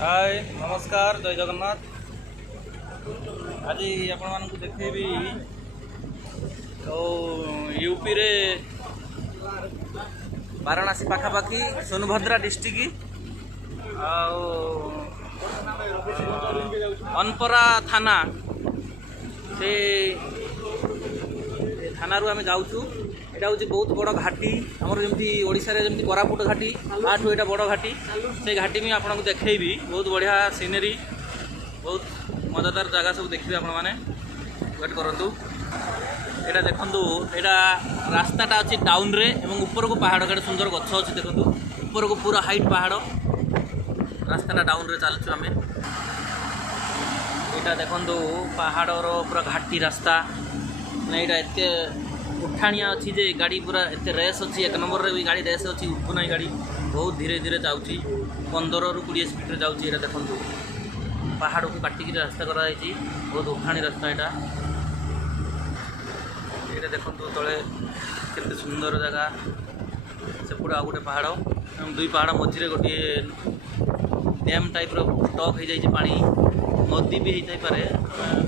हाय नमस्कार जय जगन्नाथ। आज आपण मानक देखेबी तो यूपी रे वाराणसी पाखापाखि सोनभद्रा डिस्ट्रिक्ट अनपरा थाना से थाना आम जाऊँ। यहाँ हूँ बहुत बड़ घाटी आमर जमी ओडिशा रे जमी कोरापुट घाटी आठू यहाँ बड़ घाटी से घाटी में आपको देखेबी बहुत बढ़िया सीनेरी बहुत मजादार जगह सब देखिए आपण मैंने वेट करूँ। यहाँ देखु यहाँ रास्ताटा अच्छी टाउन रे एवं ऊपर को पहाड़ के सुंदर गछ अच्छी देखो ऊपर को पूरा हाइट पहाड़ रास्ताटा टाउन रे चलचु आम। यहाँ देखु पहाड़र पूरा घाटी रास्ता ना यहाँ एत उठाणिया अच्छी जे गाड़ी पूरा एत रेस अच्छी एक नंबर रे भी गाड़ी रेस अच्छी उठुना गाड़ी बहुत धीरे धीरे जाऊँगी 15 रू 20 स्पीड जाऊँगी। यहाँ देखो पहाड़ को काटिकी रास्ता कराई बहुत उठाणी रास्ता यहाँ यहाँ देखो तले केते सुंदर जगह सेपटे आ गोटे पहाड़ दुई पहाड़ मझे गोटे डैम टाइप स्टक हो जाए पानी नदी भी होता पारे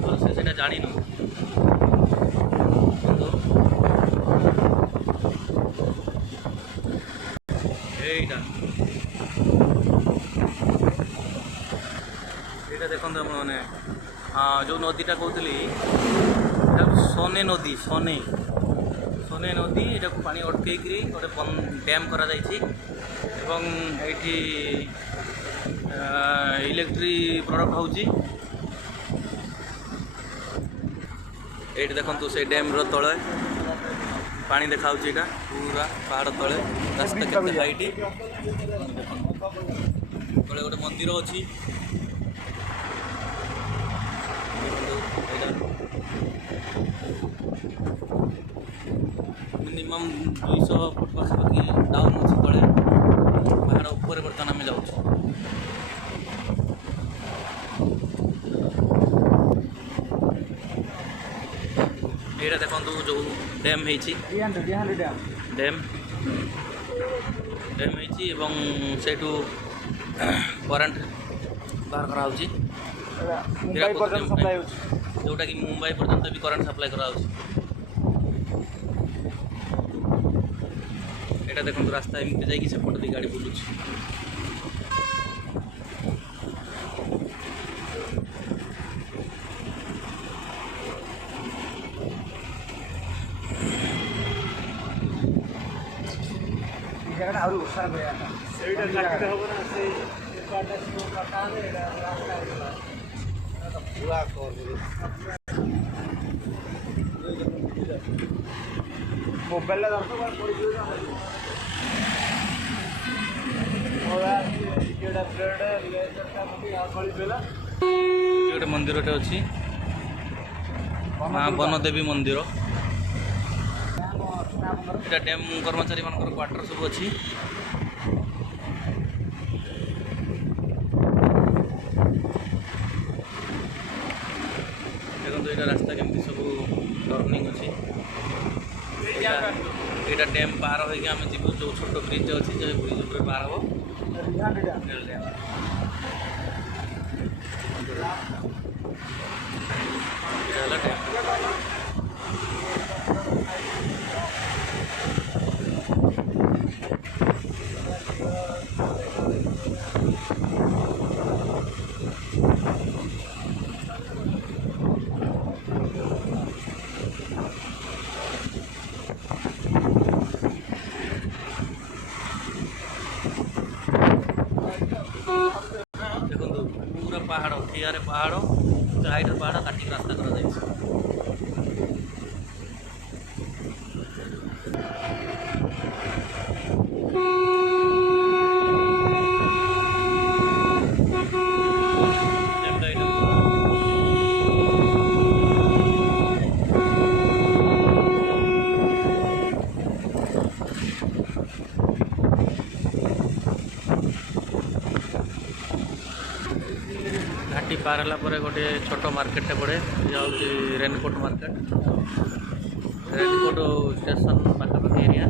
भलसे से जान ये देखो मैंने जो नदीटा कहती सोने नदी सोने सोने नदी यहाँ पानी अटकई गोटे डैम करा ये इलेक्ट्रिक प्रोडक्ट होची ये देखो से डैम रो तले पानी देखा यहाँ पूरा पहाड़ तले रास्ता के हाइट तले गोटे मंदिर अच्छी मिनिमम 200 फुट पाखापाखि डाउन अच्छी तले पहाड़ ऊपर बर्तमान आम जाऊँ। ये देखो जो dam dam dam Sethu current बाहर करा जोटा कि मुंबई पर्यंत भी करेन्ट सप्लाई करा यहाँ देखो रास्ता एमती जाकि सेपट दी गाड़ी बुलूँ। मोबाइल गोटे मंदिर अच्छी माँ बनदेवी मंदिर यहाँ डैम कर्मचारी मान क्वार्टर सब अच्छी देखो यहाँ रास्ता केमती सब टर्निंग अच्छी यहाँ डैम पार होम जीव जो छोट ब्रिज अच्छी जो ब्रिज उपर पार हम पूरा पहाड़ ठियारे पहाड़ हाइट पहाड़ काटिक रास्ता करा घाटी पार है गोटे छोट मार्केट पड़े जाऊँगी रेनकोट मार्केट रेनकोट स्टेशन पाखापाखि एरिया।